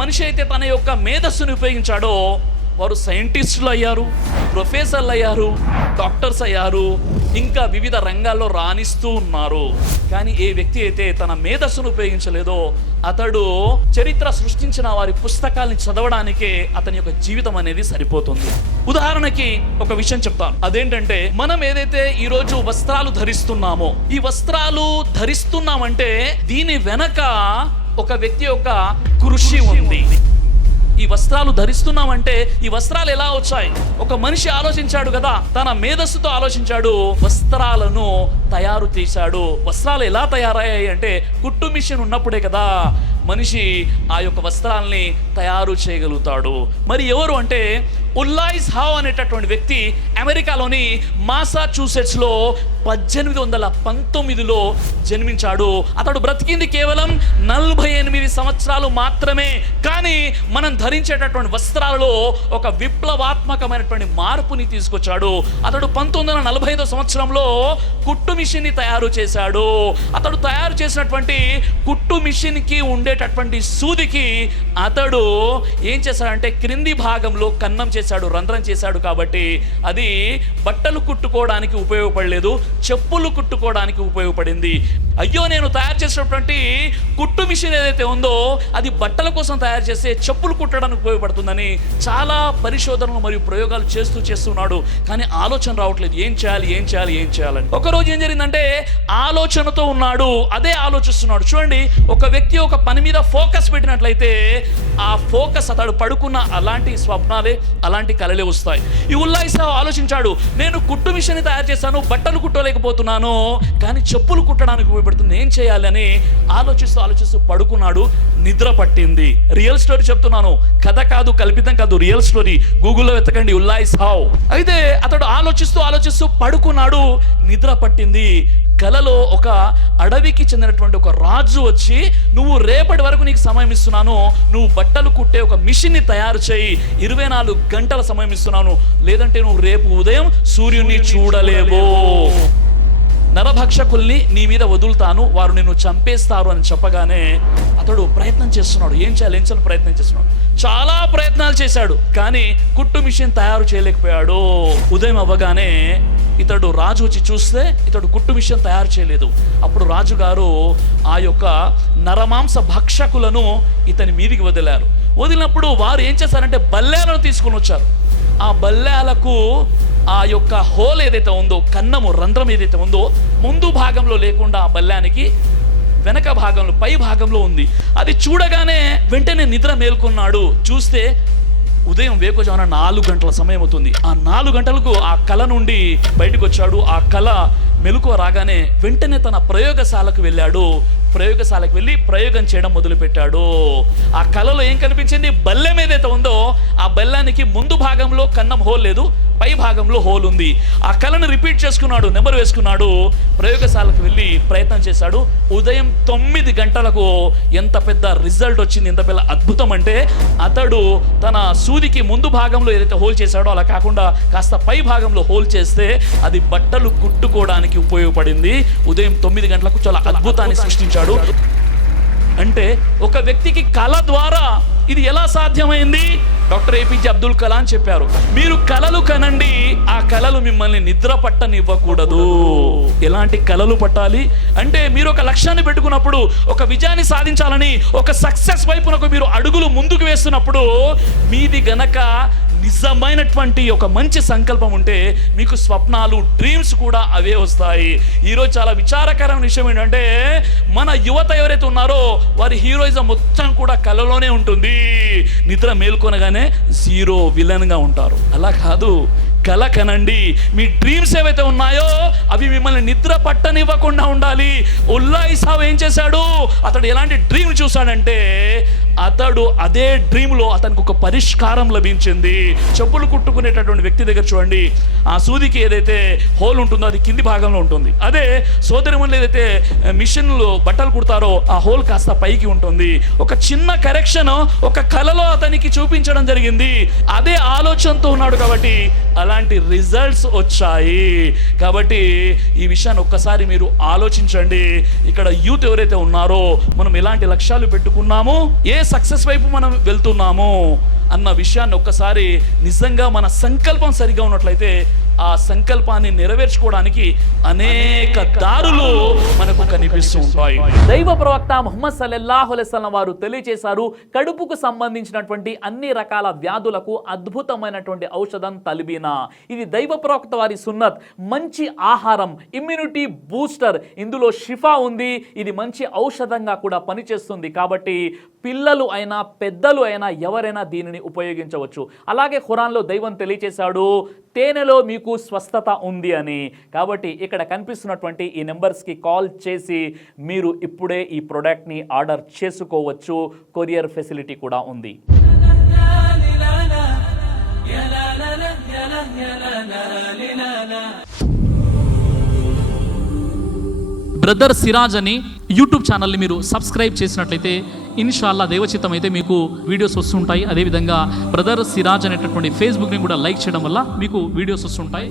మనిషి అయితే తన యొక్క మేధస్సును ఉపయోగించాడో వారు సైంటిస్టులు అయ్యారు, ప్రొఫెసర్లు అయ్యారు, డాక్టర్స్ అయ్యారు, ఇంకా వివిధ రంగాల్లో రాణిస్తూ ఉన్నారు. కానీ ఏ వ్యక్తి అయితే తన మేధస్సును ఉపయోగించలేదో అతడు చరిత్ర సృష్టించిన వారి పుస్తకాలను చదవడానికే అతని యొక్క జీవితం అనేది సరిపోతుంది. ఉదాహరణకి ఒక విషయం చెప్తాను. అదేంటంటే, మనం ఏదైతే ఈరోజు వస్త్రాలు ధరిస్తున్నామో, ఈ వస్త్రాలు ధరిస్తున్నామంటే దీని వెనక ఒక వ్యక్తి యొక్క కృషి ఉంది. ఈ వస్త్రాలు ధరిస్తున్నామంటే ఈ వస్త్రాలు ఎలా వచ్చాయి? ఒక మనిషి ఆలోచించాడు కదా, తన మేధస్సుతో ఆలోచించాడు, వస్త్రాలను తయారు చేశాడు. వస్త్రాలు ఎలా తయారయ్యాయి అంటే కుట్టు మిషన్ ఉన్నప్పుడే కదా మనిషి ఆ యొక్క వస్త్రాలని తయారు చేయగలుగుతాడు. మరి ఎవరు అంటే ఉల్లాయిస్ హౌ అనేటటువంటి వ్యక్తి అమెరికాలోని మాసాచ్యూసెట్స్లో 1819లో జన్మించాడు. అతడు బ్రతికింది కేవలం 48 సంవత్సరాలు మాత్రమే. కానీ మనం ధరించేటటువంటి వస్త్రాలలో ఒక విప్లవాత్మకమైనటువంటి మార్పుని తీసుకొచ్చాడు. అతడు 1945 సంవత్సరంలో కుట్టు మిషన్ని తయారు చేశాడు. అతడు తయారు చేసినటువంటి కుట్టు మిషన్కి ఉండేటటువంటి సూదికి అతడు ఏం చేశాడంటే క్రింది భాగంలో కన్నం చేశాడు, రంధ్రం చేశాడు. కాబట్టి అది బట్టలు కుట్టుకోవడానికి ఉపయోగపడలేదు, చెప్పులు కుట్టుకోవడానికి ఉపయోగపడింది. అయ్యో, నేను తయారు చేసినటువంటి కుట్టు మిషన్ ఏదైతే ఉందో అది బట్టల కోసం తయారు చేస్తే చెప్పులు కుట్టడానికి ఉపయోగపడుతుందని చాలా పరిశోధనలు మరియు ప్రయోగాలు చేస్తున్నాడు. కానీ ఆలోచన రావట్లేదు, ఏం చేయాలని. ఒకరోజు ఏం జరిగిందంటే, ఆలోచనతో ఉన్నాడు, అదే ఆలోచిస్తున్నాడు. చూడండి, ఒక వ్యక్తి ఒక పని మీద ఫోకస్ పెట్టినట్లయితే ఆ ఫోకస్, అతడు పడుకున్న అలాంటి స్వప్నాలే, అలాంటి కలలే వస్తాయి. ఈ ఉల్లాయిస్ ఆలోచించాడు, నేను కుట్టు మిషన్ తయారు చేశాను, బట్టలు కుట్టలేకపోతున్నాను, కానీ చెప్పులు కుట్టడానికి ఉపయోగపడుతుంది, ఏం చేయాలి అని ఆలోచిస్తూ పడుకున్నాడు. నిద్ర పట్టింది. రియల్ స్టోరీ చెప్తున్నాను, కథ కాదు, కల్పితం కాదు, రియల్ స్టోరీ. గూగుల్లో వెతకండి, ఉల్లాయిస్ హౌ. అయితే అతడు ఆలోచిస్తూ పడుకున్నాడు, నిద్ర పట్టింది. కలలో ఒక అడవికి చెందినటువంటి ఒక రాజు వచ్చి, నువ్వు రేపటి వరకు నీకు సమయం ఇస్తున్నాను, నువ్వు బట్టలు కుట్టే ఒక మిషన్ని తయారు చేయి, 24 గంటల సమయం ఇస్తున్నాను, లేదంటే నువ్వు రేపు ఉదయం సూర్యుని చూడలేవు, నరభక్షకుల్ని నీ మీద వదులుతాను, వారు నిన్ను చంపేస్తారు అని చెప్పగానే అతడు ప్రయత్నం చేస్తున్నాడు. ఏం చేయాలి ప్రయత్నం చేస్తున్నాడు. చాలా ప్రయత్నాలు చేశాడు, కానీ కుట్టు మిషన్ తయారు చేయలేకపోయాడు. ఉదయం అవ్వగానే ఇతడు రాజు వచ్చి చూస్తే ఇతడు కుట్టు మిషన్ తయారు చేయలేదు. అప్పుడు రాజుగారు ఆ యొక్క నరమాంస భక్షకులను ఇతని మీదికి వదిలినప్పుడు వారు ఏం చేశారంటే బల్లేలను తీసుకొని వచ్చారు. ఆ బల్లేలకు ఆ యొక్క హోల్ ఏదైతే ఉందో, కన్నము, రంధ్రం ఏదైతే ఉందో, ముందు భాగంలో లేకుండా ఆ బల్లానికి వెనక భాగంలో, పై భాగంలో ఉంది. అది చూడగానే వెంటనే నిద్ర మేల్కొన్నాడు. చూస్తే ఉదయం వేకువజామున 4 గంటల సమయం అవుతుంది. ఆ 4 గంటలకు ఆ కళ నుండి బయటకు వచ్చాడు. ఆ కళ మెలకువ రాగానే వెంటనే తన ప్రయోగశాలకు వెళ్ళాడు. ప్రయోగశాలకు వెళ్ళి ప్రయోగం చేయడం మొదలుపెట్టాడు. ఆ కళలో ఏం కనిపించింది? బల్లెం ఏదైతే ఉందో ఆ బెల్లానికి ముందు భాగంలో కన్నం హోల్ లేదు, పై భాగంలో హోల్ ఉంది. ఆ కళను రిపీట్ చేసుకున్నాడు, నెంబర్ వేసుకున్నాడు, ప్రయోగశాలకు వెళ్ళి ప్రయత్నం చేశాడు. ఉదయం 9 గంటలకు ఎంత పెద్ద రిజల్ట్ వచ్చింది, ఎంత పెద్ద అద్భుతం అంటే, అతడు తన సూదికి ముందు భాగంలో ఏదైతే హోల్ చేశాడో అలా కాకుండా కాస్త పై భాగంలో హోల్ చేస్తే అది బట్టలు కుట్టుకోవడానికి ఉపయోగపడింది. ఉదయం 9 గంటలకు చాలా అద్భుతాన్ని సృష్టించాడు. అంటే ఒక వ్యక్తికి కళ ద్వారా ఇది ఎలా సాధ్యమైంది? డాక్టర్ ఏపీజే అబ్దుల్ కలాం చెప్పారు, మీరు కలలు కనండి, ఆ కలలు మిమ్మల్ని నిద్ర పట్టనివ్వకూడదు. ఎలాంటి కలలు పట్టాలి అంటే, మీరు ఒక లక్ష్యాన్ని పెట్టుకున్నప్పుడు, ఒక విజయాన్ని సాధించాలని, ఒక సక్సెస్ వైపునకు మీరు అడుగులు ముందుకు వేస్తున్నప్పుడు, మీది గనక నిజమైనటువంటి ఒక మంచి సంకల్పం ఉంటే మీకు స్వప్నాలు, డ్రీమ్స్ కూడా అవే వస్తాయి. ఈరోజు చాలా విచారకరమైన విషయం ఏంటంటే, మన యువత ఎవరైతే ఉన్నారో వారి హీరోయిజం మొత్తం కూడా కళలోనే ఉంటుంది. నిద్ర మేల్కొనగానే జీరో విలన్గా ఉంటారు. అలా కాదు, కళ కనండి. మీ డ్రీమ్స్ ఏవైతే ఉన్నాయో అవి మిమ్మల్ని నిద్ర పట్టనివ్వకుండా ఉండాలి. ఉల్లాయిస్ హౌ ఏం చేశాడు? అతడు ఎలాంటి డ్రీమ్ చూశాడంటే, అతడు అదే డ్రీమ్లో అతనికి ఒక పరిష్కారం లభించింది. చెప్పులు కుట్టుకునేటటువంటి వ్యక్తి దగ్గర చూడండి, ఆ సూదికి ఏదైతే హోల్ ఉంటుందో అది కింది భాగంలో ఉంటుంది. అదే సోదరిమణులు ఏదైతే మిషన్లో బట్టలు కుడతారో ఆ హోల్ కాస్త పైకి ఉంటుంది. ఒక చిన్న కరెక్షన్ ఒక కళలో అతనికి చూపించడం జరిగింది. అదే ఆలోచనతో ఉన్నాడు కాబట్టి అలాంటి రిజల్ట్స్ వచ్చాయి. కాబట్టి ఈ విషయాన్ని ఒక్కసారి మీరు ఆలోచించండి. ఇక్కడ యూత్ ఎవరైతే ఉన్నారో మనం ఎలాంటి లక్ష్యాలు పెట్టుకున్నామో, ఏ సక్సెస్ వైపు మనం వెళ్తున్నాము అన్న విషయాన్ని ఒక్కసారి నిజంగా మన సంకల్పం సరిగా ఉన్నట్లయితే ఆ సంకల్పాన్ని నెరవేర్చుకోవడానికి అనేక దారులు మనకు కనిపిస్తూ ఉంటాయి. దైవ ప్రవక్త ముహమ్మద్ సల్లల్లాహు అలైహి వసల్లం వారు తెలియజేశారు, కడుపుకు సంబంధించినటువంటి అన్ని రకాల వ్యాధులకు అద్భుతమైనటువంటి ఔషధం తల్బీనా. ఇది దైవ ప్రవక్త వారి సున్నత్. మంచి ఆహారం, ఇమ్యూనిటీ బూస్టర్, ఇందులో షిఫా ఉంది. ఇది మంచి ఔషధంగా కూడా పనిచేస్తుంది. కాబట్టి పిల్లలు అయినా పెద్దలు అయినా ఎవరైనా దీనిని ఉపయోగించవచ్చు. అలాగే ఖురాన్లో దైవం తెలియజేశాడు, తేనెలో మీకు స్వస్థత ఉంది అని. కాబట్టి ఇక్కడ కనిపిస్తున్నటువంటి ఈ నెంబర్స్కి కాల్ చేసి మీరు ఇప్పుడే ఈ ప్రోడక్ట్ని ఆర్డర్ చేసుకోవచ్చు. కొరియర్ ఫెసిలిటీ కూడా ఉంది. బ్రదర్ సిరాజ్ అని యూట్యూబ్ ఛానల్ని మీరు సబ్స్క్రైబ్ చేసినట్లయితే ఇన్షాల్లా దేవచిత్తం అయితే మీకు వీడియోస్ వస్తుంటాయి. అదేవిధంగా బ్రదర్ సిరాజ్ అనేటటువంటి ఫేస్బుక్ని కూడా లైక్ చేయడం వల్ల మీకు వీడియోస్ వస్తుంటాయి.